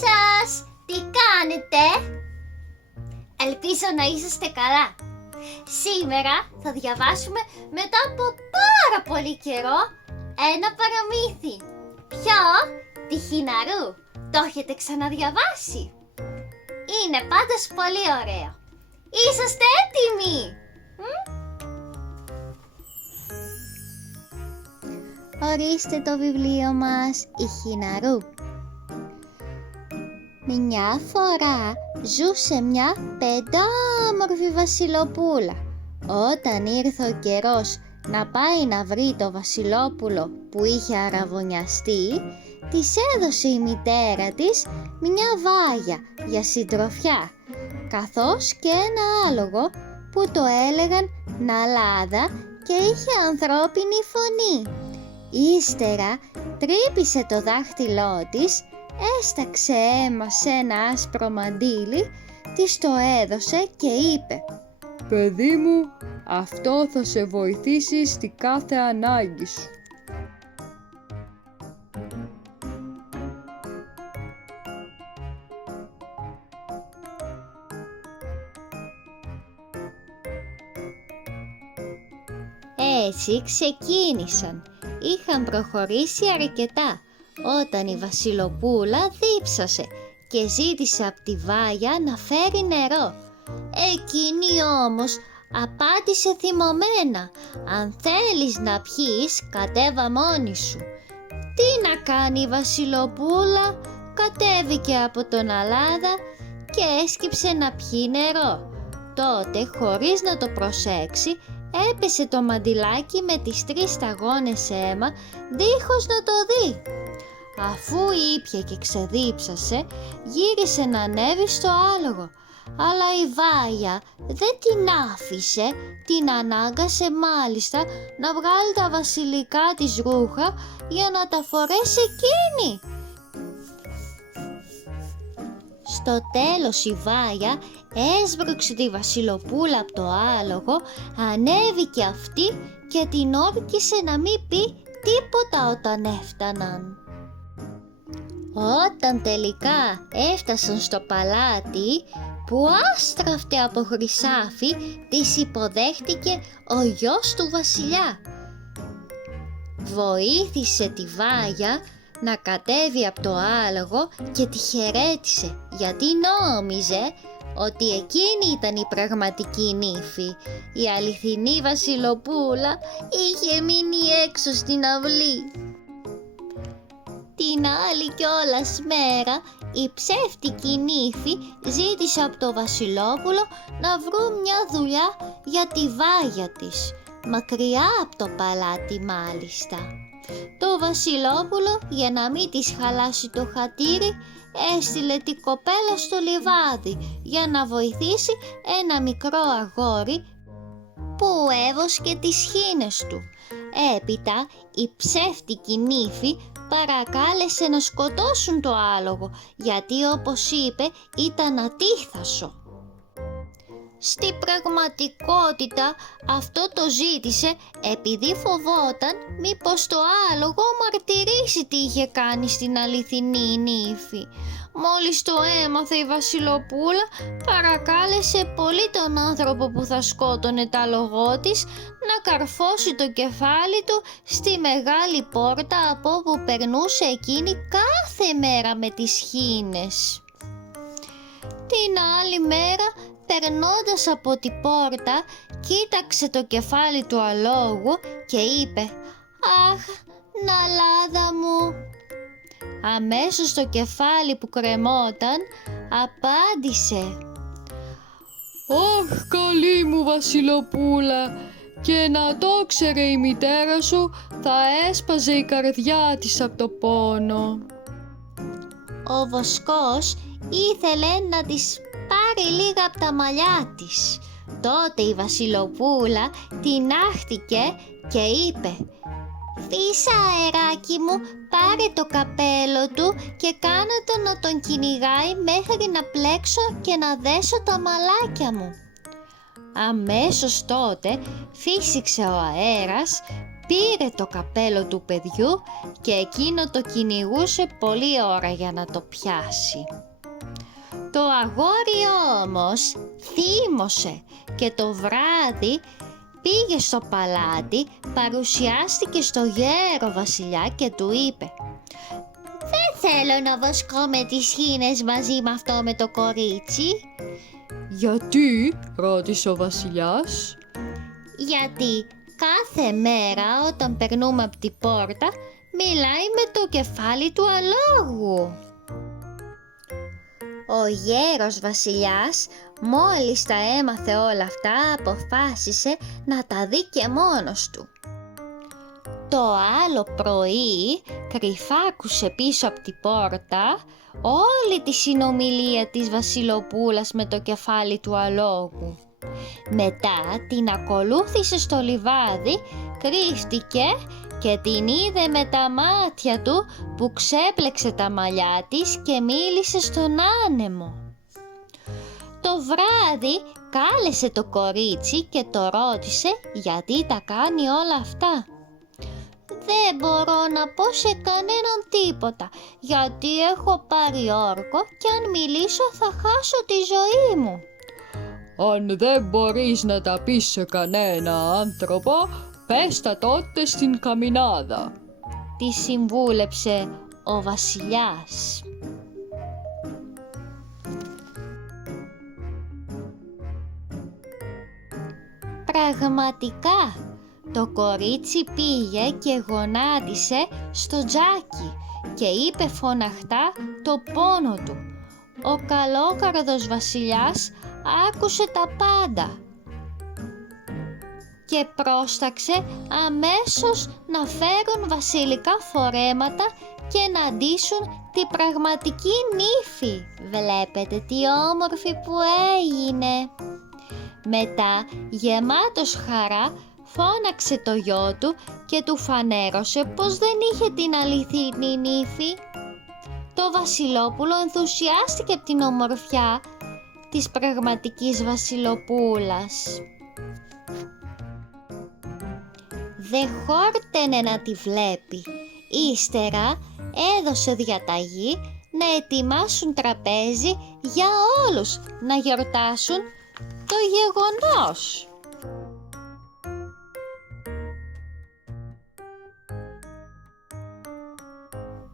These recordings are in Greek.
σας! Τι κάνετε? Ελπίζω να είσαστε καλά. Σήμερα θα διαβάσουμε μετά από πάρα πολύ καιρό ένα παραμύθι. Ποιο? Τη Χιναρού. Το έχετε ξαναδιαβάσει? Είναι πάντως πολύ ωραίο. Είσαστε έτοιμοι? Ορίστε το βιβλίο μας, η Χιναρού. Μια φορά ζούσε μια πεντάμορφη βασιλοπούλα. Όταν ήρθε ο καιρός να πάει να βρει το βασιλόπουλο που είχε αραβωνιαστεί, της έδωσε η μητέρα της μια βάγια για συντροφιά, καθώς και ένα άλογο που το έλεγαν Ναλάδα και είχε ανθρώπινη φωνή. Ύστερα τρύπησε το δάχτυλό της, έσταξε αίμα σε ένα άσπρο μαντίλι, της το έδωσε και είπε: «Παιδί μου, αυτό θα σε βοηθήσει στη κάθε ανάγκη σου». Έτσι ξεκίνησαν. Είχαν προχωρήσει αρκετά όταν η βασιλοπούλα δίψασε και ζήτησε από τη βάγια να φέρει νερό. Εκείνη όμως απάντησε θυμωμένα: «Αν θέλεις να πιείς, κατέβα μόνη σου». Τι να κάνει η βασιλοπούλα? Κατέβηκε από τον αλάδα και έσκυψε να πιει νερό. Τότε, χωρίς να το προσέξει, έπεσε το μαντιλάκι με τις 3 σταγόνες αίμα, δίχως να το δει. Αφού ήπια και ξεδίψασε, γύρισε να ανέβει στο άλογο. Αλλά η βάγια δεν την άφησε, την ανάγκασε μάλιστα να βγάλει τα βασιλικά της ρούχα για να τα φορέσει εκείνη. Στο τέλος η βάγια έσβρωξε τη βασιλοπούλα από το άλογο, ανέβηκε αυτή και την όρκησε να μην πει τίποτα όταν έφταναν. Όταν τελικά έφτασαν στο παλάτι που άστραφτε από χρυσάφι, της υποδέχτηκε ο γιος του βασιλιά. Βοήθησε τη βάγια να κατέβει από το άλογο και τη χαιρέτησε, γιατί νόμιζε ότι εκείνη ήταν η πραγματική νύφη. Η αληθινή βασιλοπούλα είχε μείνει έξω στην αυλή. Την άλλη κιόλας μέρα η ψεύτικη νύφη ζήτησε από το βασιλόπουλο να βρουν μια δουλειά για τη βάγια της, μακριά από το παλάτι μάλιστα. Το βασιλόπουλο, για να μην της χαλάσει το χατήρι, έστειλε την κοπέλα στο λιβάδι για να βοηθήσει ένα μικρό αγόρι που έβοσκε τις χήνες του. Έπειτα η ψεύτικη νύφη παρακάλεσε να σκοτώσουν το άλογο, γιατί όπως είπε ήταν ατίθασο. Στη πραγματικότητα αυτό το ζήτησε επειδή φοβόταν μήπως το άλογο μαρτυρήσει τι είχε κάνει στην αληθινή νύφη. Μόλις το έμαθε η βασιλοπούλα, παρακάλεσε πολύ τον άνθρωπο που θα σκότωνε τ' άλογό της να καρφώσει το κεφάλι του στη μεγάλη πόρτα από όπου περνούσε εκείνη κάθε μέρα με τις χήνες. Την άλλη μέρα, περνώντας από την πόρτα, κοίταξε το κεφάλι του αλόγου και είπε: «Αχ, Ναλάδα μου». Αμέσως το κεφάλι που κρεμόταν απάντησε: «Αχ, καλή μου βασιλοπούλα, και να το ξέρε η μητέρα σου, θα έσπαζε η καρδιά της από το πόνο». Ο βοσκός ήθελε να της πάρει λίγα από τα μαλλιά της. Τότε η βασιλοπούλα την άχτηκε και είπε: «Φύσα, αεράκι μου, πάρε το καπέλο του και κάνε το να τον κυνηγάει μέχρι να πλέξω και να δέσω τα μαλάκια μου». Αμέσως τότε φύσηξε ο αέρας, πήρε το καπέλο του παιδιού και εκείνο το κυνηγούσε πολλή ώρα για να το πιάσει. Το αγόρι όμως θύμωσε και το βράδυ πήγε στο παλάτι, παρουσιάστηκε στο γέρο βασιλιά και του είπε «Δεν θέλω να βοσκώ με τις χήνες μαζί με αυτό με το κορίτσι». «Γιατί?» ρώτησε ο βασιλιάς. «Γιατί κάθε μέρα όταν περνούμε από την πόρτα μιλάει με το κεφάλι του αλόγου». Ο γέρος βασιλιάς μόλις τα έμαθε όλα αυτά αποφάσισε να τα δει και μόνος του. Το άλλο πρωί κρυφά άκουσε πίσω από την πόρτα όλη τη συνομιλία της βασιλοπούλας με το κεφάλι του αλόγου. Μετά την ακολούθησε στο λιβάδι, κρύφτηκε και την είδε με τα μάτια του που ξέπλεξε τα μαλλιά της και μίλησε στον άνεμο. Το βράδυ κάλεσε το κορίτσι και το ρώτησε γιατί τα κάνει όλα αυτά. «Δεν μπορώ να πω σε κανέναν τίποτα, γιατί έχω πάρει όρκο και αν μιλήσω θα χάσω τη ζωή μου». «Αν δεν μπορείς να τα πεις σε κανένα άνθρωπο, πες τα τότε στην καμινάδα», τη συμβούλεψε ο βασιλιάς. Πραγματικά, το κορίτσι πήγε και γονάτισε στο τζάκι και είπε φωναχτά το πόνο του. Ο καλόκαρδος βασιλιάς άκουσε τα πάντα και πρόσταξε αμέσως να φέρουν βασιλικά φορέματα και να ντύσουν την πραγματική νύφη. Βλέπετε τι όμορφη που έγινε. Μετά, γεμάτος χαρά, φώναξε το γιο του και του φανέρωσε πως δεν είχε την αληθινή νύφη. Το βασιλόπουλο ενθουσιάστηκε από την ομορφιά της πραγματικής βασιλοπούλας. Δεν χόρτενε να τη βλέπει. Ύστερα έδωσε διαταγή να ετοιμάσουν τραπέζι για όλους να γιορτάσουν το γεγονός.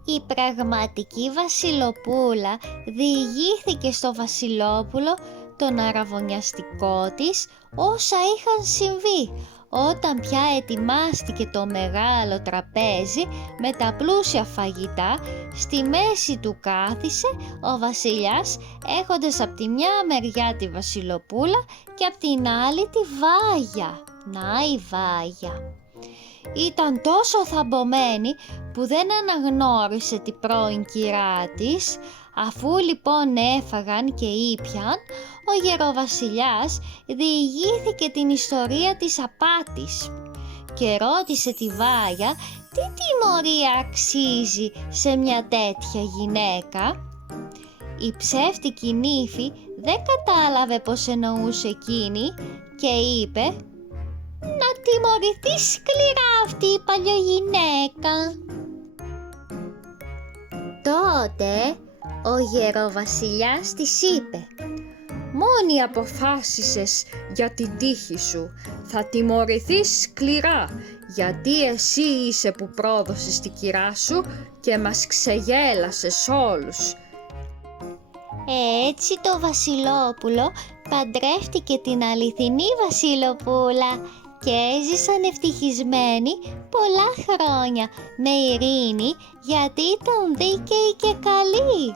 Η πραγματική βασιλοπούλα διηγήθηκε στο βασιλόπουλο τον αραβωνιαστικό της όσα είχαν συμβεί. Όταν πια ετοιμάστηκε το μεγάλο τραπέζι με τα πλούσια φαγητά, στη μέση του κάθισε ο βασιλιάς έχοντας από τη μια μεριά τη βασιλοπούλα και από την άλλη τη Βάγια. Να η Βάγια. Ήταν τόσο θαμπομένη που δεν αναγνώρισε την πρώην κυρά της. Αφού λοιπόν έφαγαν και ήπιαν, ο γεροβασιλιάς διηγήθηκε την ιστορία της απάτης και ρώτησε τη Βάγια τι τιμωρία αξίζει σε μια τέτοια γυναίκα. Η ψεύτικη νύφη δεν κατάλαβε πως εννοούσε εκείνη και είπε «Να τιμωρηθεί σκληρά αυτή η παλιογυναίκα». Τότε ο γεροβασιλιάς της είπε «Μόνη αποφάσισες για την τύχη σου, θα τιμωρηθείς σκληρά, γιατί εσύ είσαι που πρόδωσες την κυρά σου και μας ξεγέλασες όλους». Έτσι το βασιλόπουλο παντρεύτηκε την αληθινή βασιλοπούλα και έζησαν ευτυχισμένοι πολλά χρόνια με ειρήνη γιατί ήταν δίκαιοι και καλοί.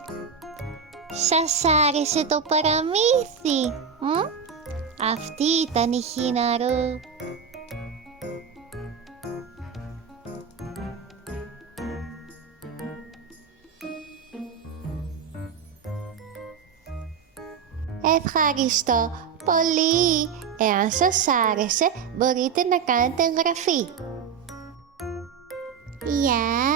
Σας άρεσε το παραμύθι? Αυτή ήταν η Χίναρου. Ευχαριστώ πολύ. Εάν σας άρεσε μπορείτε να κάνετε εγγραφή. Γεια!